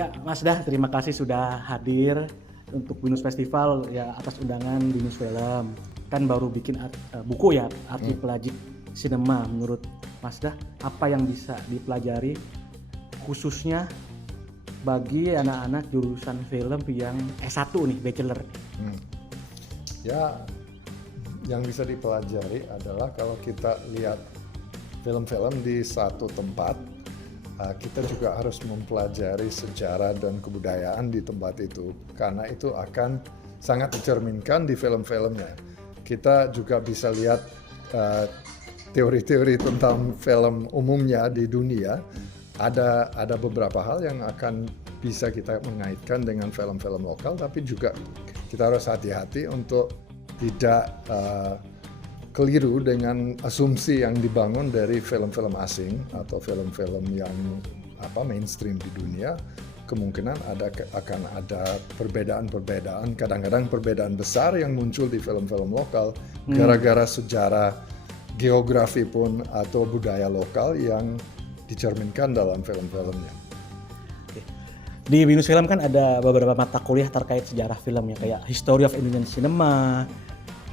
Ya, Mas Dah, terima kasih sudah hadir untuk Binus Festival ya atas undangan Binus Film. Kan baru bikin buku ya, Arti Pelajik Sinema. Menurut Mas Dah, apa yang bisa dipelajari khususnya bagi anak-anak jurusan film yang S1 nih, bachelor? Ya, yang bisa dipelajari adalah kalau kita lihat film-film di satu tempat, kita juga harus mempelajari sejarah dan kebudayaan di tempat itu, karena itu akan sangat dicerminkan di film-filmnya. Kita juga bisa lihat teori-teori tentang film umumnya di dunia. Ada beberapa hal yang akan bisa kita mengaitkan dengan film-film lokal, tapi juga kita harus hati-hati untuk tidak keliru dengan asumsi yang dibangun dari film-film asing atau film-film yang mainstream di dunia. Kemungkinan akan ada perbedaan-perbedaan, kadang-kadang perbedaan besar yang muncul di film-film lokal gara-gara sejarah, geografi pun atau budaya lokal yang dicerminkan dalam film-filmnya. Di Binus Film kan ada beberapa mata kuliah terkait sejarah film ya, kayak History of Indonesian Cinema,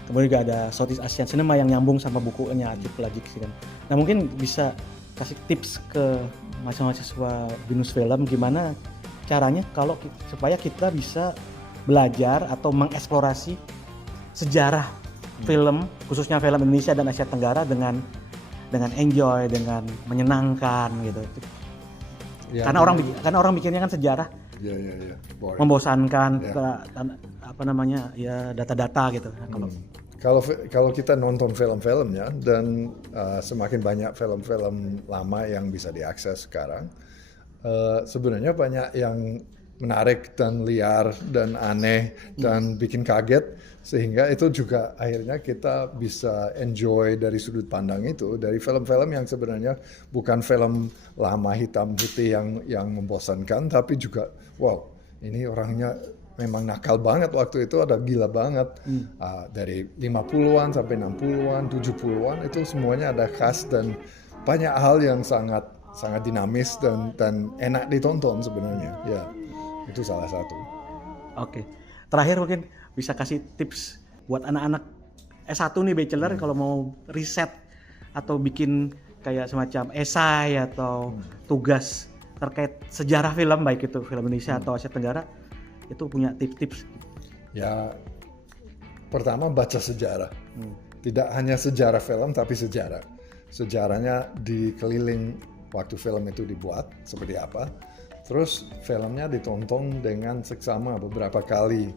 kemudian juga ada Southeast Asian Cinema yang nyambung sama bukunya Arti Pelajik Sinema. Nah, mungkin bisa kasih tips ke mahasiswa Binus Film gimana caranya supaya kita bisa belajar atau mengeksplorasi sejarah film, khususnya film Indonesia dan Asia Tenggara dengan enjoy, dengan menyenangkan gitu. Ya, karena orang mikirnya kan sejarah membosankan, data-data gitu. Kalau kita nonton film-filmnya dan semakin banyak film-film lama yang bisa diakses sekarang, sebenarnya banyak yang menarik dan liar dan aneh dan bikin kaget, sehingga itu juga akhirnya kita bisa enjoy dari sudut pandang itu, dari film-film yang sebenarnya bukan film lama hitam putih yang membosankan, tapi juga wow, ini orangnya memang nakal banget waktu itu, ada gila banget. Dari 50-an sampai 60-an, 70-an itu semuanya ada khas dan banyak hal yang sangat dinamis dan enak ditonton sebenarnya. Ya, itu salah satu. Oke. Terakhir mungkin bisa kasih tips buat anak-anak S1 nih bachelor kalau mau riset atau bikin kayak semacam esai atau tugas terkait sejarah film, baik itu film Indonesia atau Asia Tenggara, itu punya tips-tips? Ya, pertama baca sejarah. Tidak hanya sejarah film, tapi sejarahnya di keliling waktu film itu dibuat seperti apa. Terus filmnya ditonton dengan seksama beberapa kali.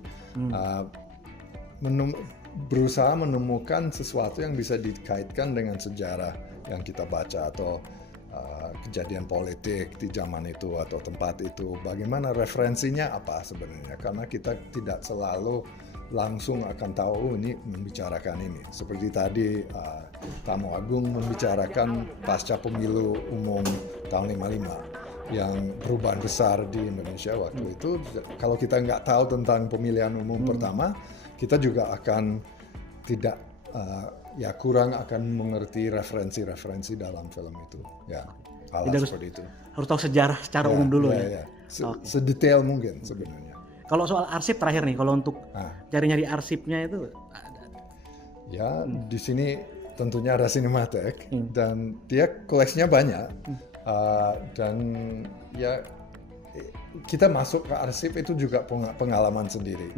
Berusaha menemukan sesuatu yang bisa dikaitkan dengan sejarah yang kita baca atau kejadian politik di zaman itu atau tempat itu. Bagaimana referensinya apa sebenarnya? Karena kita tidak selalu langsung akan tahu ini membicarakan ini. Seperti tadi tamu agung membicarakan pasca pemilu umum tahun 55 yang perubahan besar di Indonesia waktu itu. Kalau kita nggak tahu tentang pemilihan umum pertama, kita juga akan tidak kurang akan mengerti referensi-referensi dalam film itu. Ya, hal seperti itu. Harus tahu sejarah secara umum dulu ya. Sedetail mungkin sebenarnya. Kalau soal arsip terakhir nih, kalau untuk nyari-nyari arsipnya itu ya di sini tentunya ada Cinematheque dan dia koleksinya banyak. Dan ya kita masuk ke arsip itu juga pengalaman sendiri.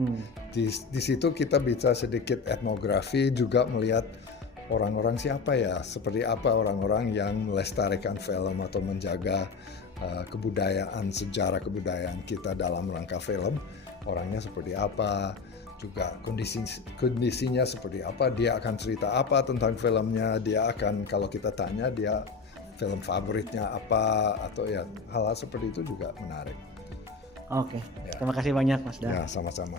Di situ kita bisa sedikit etnografi, juga melihat orang-orang siapa ya, seperti apa orang-orang yang melestarikan film atau menjaga kebudayaan, sejarah kebudayaan kita dalam rangka film. Orangnya seperti apa, juga kondisinya seperti apa, dia akan cerita apa tentang filmnya, dia akan, kalau kita tanya dia film favoritnya apa, atau ya hal-hal seperti itu juga menarik. Oke. Terima kasih banyak Mas Dah. Ya, sama-sama.